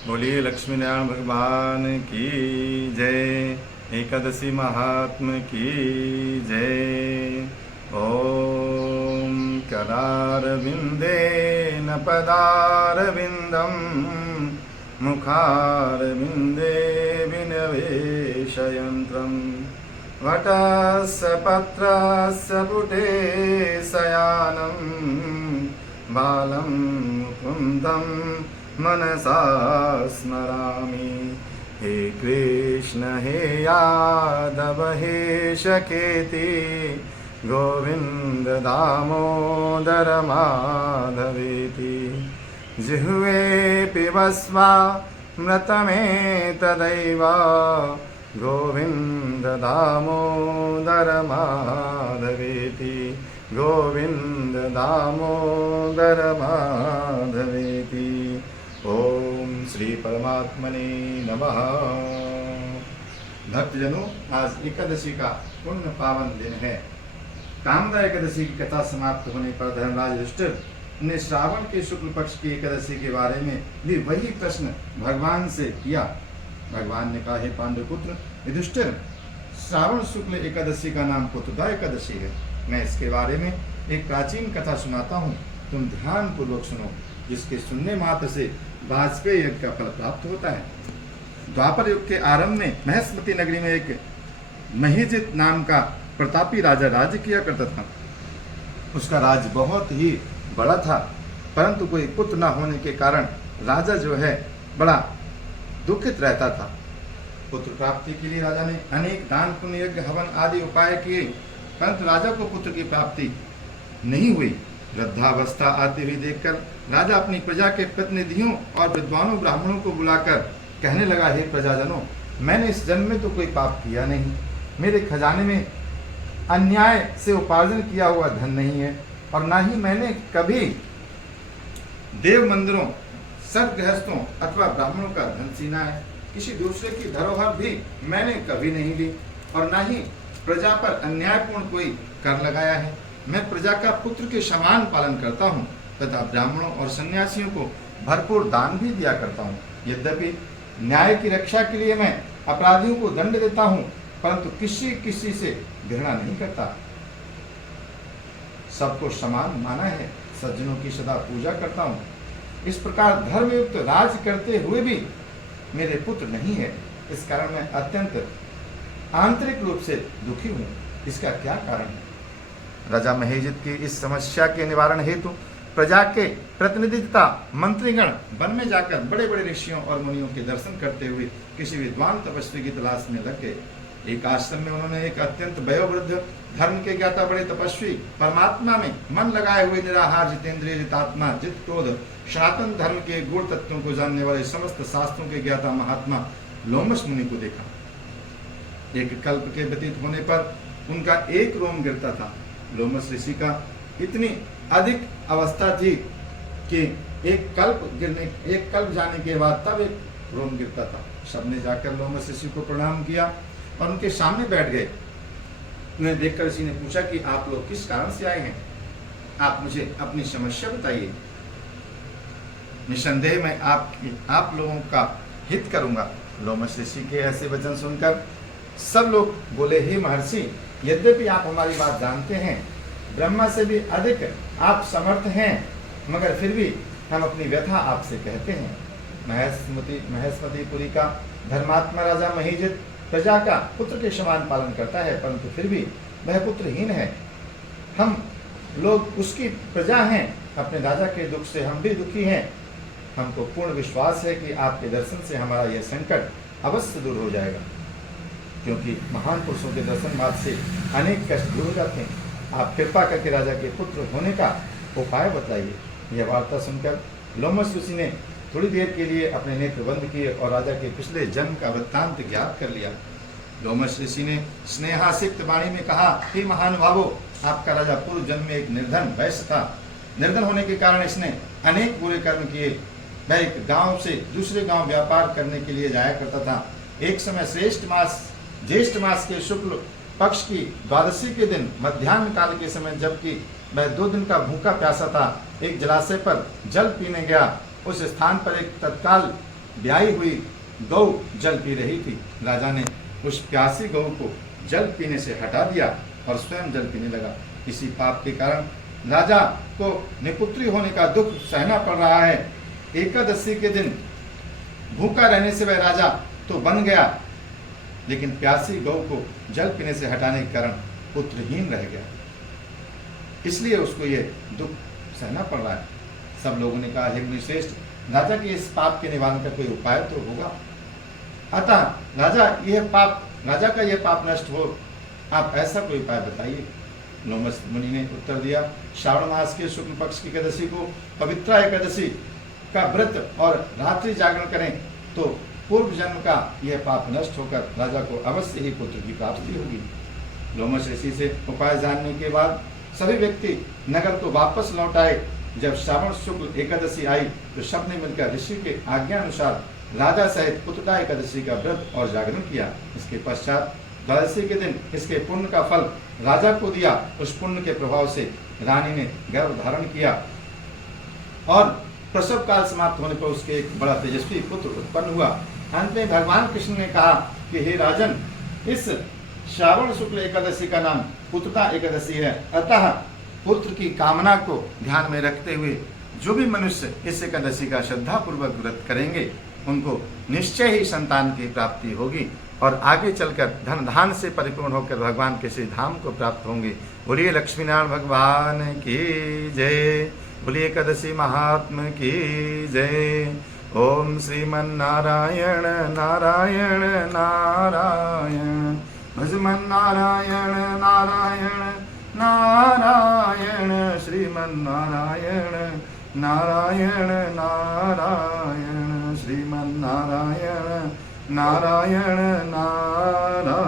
बोलिए लक्ष्मी नारायण भगवान की जय। एकादशी महात्म की जय। ओम करारविंदे न पदारविंदम मुखारविंदे विनवेशयन्त्रं वटस्य पत्रस्य पुटे शयानं बालं मुकुन्दं मनसा स्मरामि। हे कृष्ण हे यादव हे शकेति गोविंद दामोदर माधवेति। जिह्वे पिबस्वा मृतमेतदैव गोविंद दामोदर माधवेति गोविंद दामोदर माधवेति। ओम श्री परमात्मने नमः। भक्तजनों, आज एकादशी का पुण्य पावन दिन है। कामदा एकादशी की कथा समाप्त होने पर धर्मराज युधिष्ठिर ने श्रावण के शुक्ल पक्ष की एकादशी के बारे में भी वही प्रश्न भगवान से किया। भगवान ने कहा, हे पांडुपुत्र युधिष्ठिर, श्रावण शुक्ल एकादशी का नाम पुत्रदा एकादशी है। मैं इसके बारे में एक प्राचीन कथा सुनाता हूँ, तुम ध्यान पूर्वक सुनो, जिसके सुनने मात्र से वाजपेयी यज्ञ का फल प्राप्त होता है। द्वापर युग के आरंभ में महेश्मती नगरी में एक महीजित नाम का प्रतापी राजा राज्य किया करता था। उसका राज्य बहुत ही बड़ा था, परंतु कोई पुत्र न होने के कारण राजा जो है बड़ा दुखित रहता था। पुत्र प्राप्ति के लिए राजा ने अनेक दान पुण्य यज्ञ हवन आदि उपाय किए, परंतु राजा को पुत्र की प्राप्ति नहीं हुई। वृद्धावस्था आती हुई देखकर राजा अपनी प्रजा के प्रतिनिधियों और विद्वानों ब्राह्मणों को बुलाकर कहने लगा, हे प्रजाजनों, मैंने इस जन्म में तो कोई पाप किया नहीं, मेरे खजाने में अन्याय से उपार्जन किया हुआ धन नहीं है, और ना ही मैंने कभी देव मंदिरों, सदगृहस्थों अथवा ब्राह्मणों का धन छीना है। किसी दूसरे की धरोहर भी मैंने कभी नहीं ली, और ना ही प्रजा पर अन्यायपूर्ण कोई कर लगाया है। मैं प्रजा का पुत्र के समान पालन करता हूँ तथा ब्राह्मणों और सन्यासियों को भरपूर दान भी दिया करता हूँ। यद्यपि न्याय की रक्षा के लिए मैं अपराधियों को दंड देता हूँ, परंतु किसी से घृणा नहीं करता। सबको समान माना है, सज्जनों की सदा पूजा करता हूँ। इस प्रकार धर्मयुक्त राज करते हुए भी मेरे पुत्र नहीं है। इस कारण मैं अत्यंत आंतरिक रूप से दुखी हूँ। इसका क्या कारण है? राजा महीजित की इस समस्या के निवारण हेतु प्रजा के प्रतिनिधि तथा मंत्रीगण वन में जाकर बड़े बड़े ऋषियों और मुनियों के दर्शन करते हुए किसी विद्वान तपस्वी की तलाश में लग गए। एक आश्रम में उन्होंने एक अत्यंत वयोवृद्ध, धर्म के ज्ञाता, बड़े तपस्वी, परमात्मा में मन लगाए हुए निराहार, जितेंद्रिय, जितात्मा, जित क्रोध, सनातन धर्म के गुण तत्वों को जानने वाले समस्त शास्त्रों के ज्ञाता महात्मा लोमस मुनि को देखा। एक कल्प के व्यतीत होने पर उनका एक रोम गिरता था। लोमस ऋषि का इतनी अधिक अवस्था थी कि एक कल्प जाने के बाद तब एक रोम गिरता था। सबने जाकर लोमस ऋषि को प्रणाम किया और उनके सामने बैठ गए। उन्हें देखकर ऋषि ने पूछा कि आप लोग किस कारण से आए हैं? आप मुझे अपनी समस्या बताइए। निसंदेह मैं आप लोगों का हित करूंगा। लोमस ऋषि के ऐसे वचन सुनकर सब लोग बोले, हे महर्षि, यद्यपि आप हमारी बात जानते हैं, ब्रह्मा से भी अधिक आप समर्थ हैं, मगर फिर भी हम अपनी व्यथा आपसे कहते हैं। महेश्मतीपुरी का धर्मात्मा राजा महीजित प्रजा का पुत्र के समान पालन करता है, परंतु फिर भी वह पुत्रहीन है। हम लोग उसकी प्रजा हैं। अपने राजा के दुख से हम भी दुखी हैं। हमको पूर्ण विश्वास है कि आपके दर्शन से हमारा यह संकट अवश्य दूर हो जाएगा, क्योंकि महान पुरुषों के दर्शन मात्र से अनेक कष्ट दूर हो जाते हैं। आप कृपा करके राजा के पुत्र होने का उपाय बताइए। यह वार्ता सुनकर लोमस ऋषि ने थोड़ी देर के लिए अपने नेत्र बंद किए और राजा के पिछले जन्म का वृत्तांत ज्ञात कर लिया। लोमस ऋषि ने स्नेहासिक्त वाणी में कहा, हे महानुभावो, आपका राजा पूर्व जन्म में एक निर्धन वैश्य था। निर्धन होने के कारण इसने अनेक बुरे कर्म किए। वह एक गांव से दूसरे गांव व्यापार करने के लिए जाया करता था। एक समय ज्येष्ठ मास के शुक्ल पक्ष की द्वादशी के दिन मध्याह्न काल के समय, जबकि वह 2 दिन का भूखा प्यासा था, एक जलाशय पर जल पीने गया। उस स्थान पर एक तत्काल ब्याही हुई गौ जल पी रही थी। राजा ने उस प्यासी गौ को जल पीने से हटा दिया और स्वयं जल पीने लगा। इसी पाप के कारण राजा को निपुत्री होने का दुख सहना पड़ रहा है। एकादशी के दिन भूखा रहने से वह राजा तो बन गया, लेकिन प्यासी गौ को जल पीने से हटाने के कारण पुत्रहीन रह गया, इसलिए उसको ये दुख सहना पड़ रहा है। सब लोगों ने कहा, हे मुनिश्रेष्ठ, राजा के इस पाप के निवारण का कोई उपाय तो होगा। अतः राजा का यह पाप नष्ट हो, आप ऐसा कोई उपाय बताइए। लोमस मुनि ने उत्तर दिया, श्रावण मास के शुक्ल पक्ष की एकादशी को पवित्रा एकादशी का व्रत और रात्रि जागरण करें तो पूर्व जन्म का यह पाप नष्ट होकर राजा को अवश्य ही पुत्र की प्राप्ति होगी। लोमस ऋषि से उपाय जानने के बाद सभी व्यक्ति नगर को वापस लौट आए। जब श्रावण शुक्ल एकादशी आई तो सबने मिलकर ऋषि के आज्ञा अनुसार राजा सहित पुत्रदा एकादशी का व्रत और जागरण किया। इसके पश्चात द्वादशी के दिन इसके पुण्य का फल राजा को दिया। उस पुण्य के प्रभाव से रानी ने गर्भ धारण किया और प्रसव काल समाप्त होने पर उसके एक बड़ा तेजस्वी पुत्र उत्पन्न हुआ। अंत में भगवान कृष्ण ने कहा कि हे राजन, इस श्रावण शुक्ल एकादशी का नाम पुत्रदा एकादशी है। अतः पुत्र की कामना को ध्यान में रखते हुए जो भी मनुष्य इस एकादशी का श्रद्धा पूर्वक व्रत करेंगे उनको निश्चय ही संतान की प्राप्ति होगी और आगे चलकर धन धान से परिपूर्ण होकर भगवान के श्री धाम को प्राप्त होंगे। बोलिए लक्ष्मीनारायण भगवान की जय। बोलिए एकादशी महात्मा की जय। ओम श्रीमन्नारायण नारायण नारायण, भजमन्नारायण नारायण नारायण, श्रीमन्नारायण नारायण नारायण, श्रीमन्नारायण नारायण नारायण।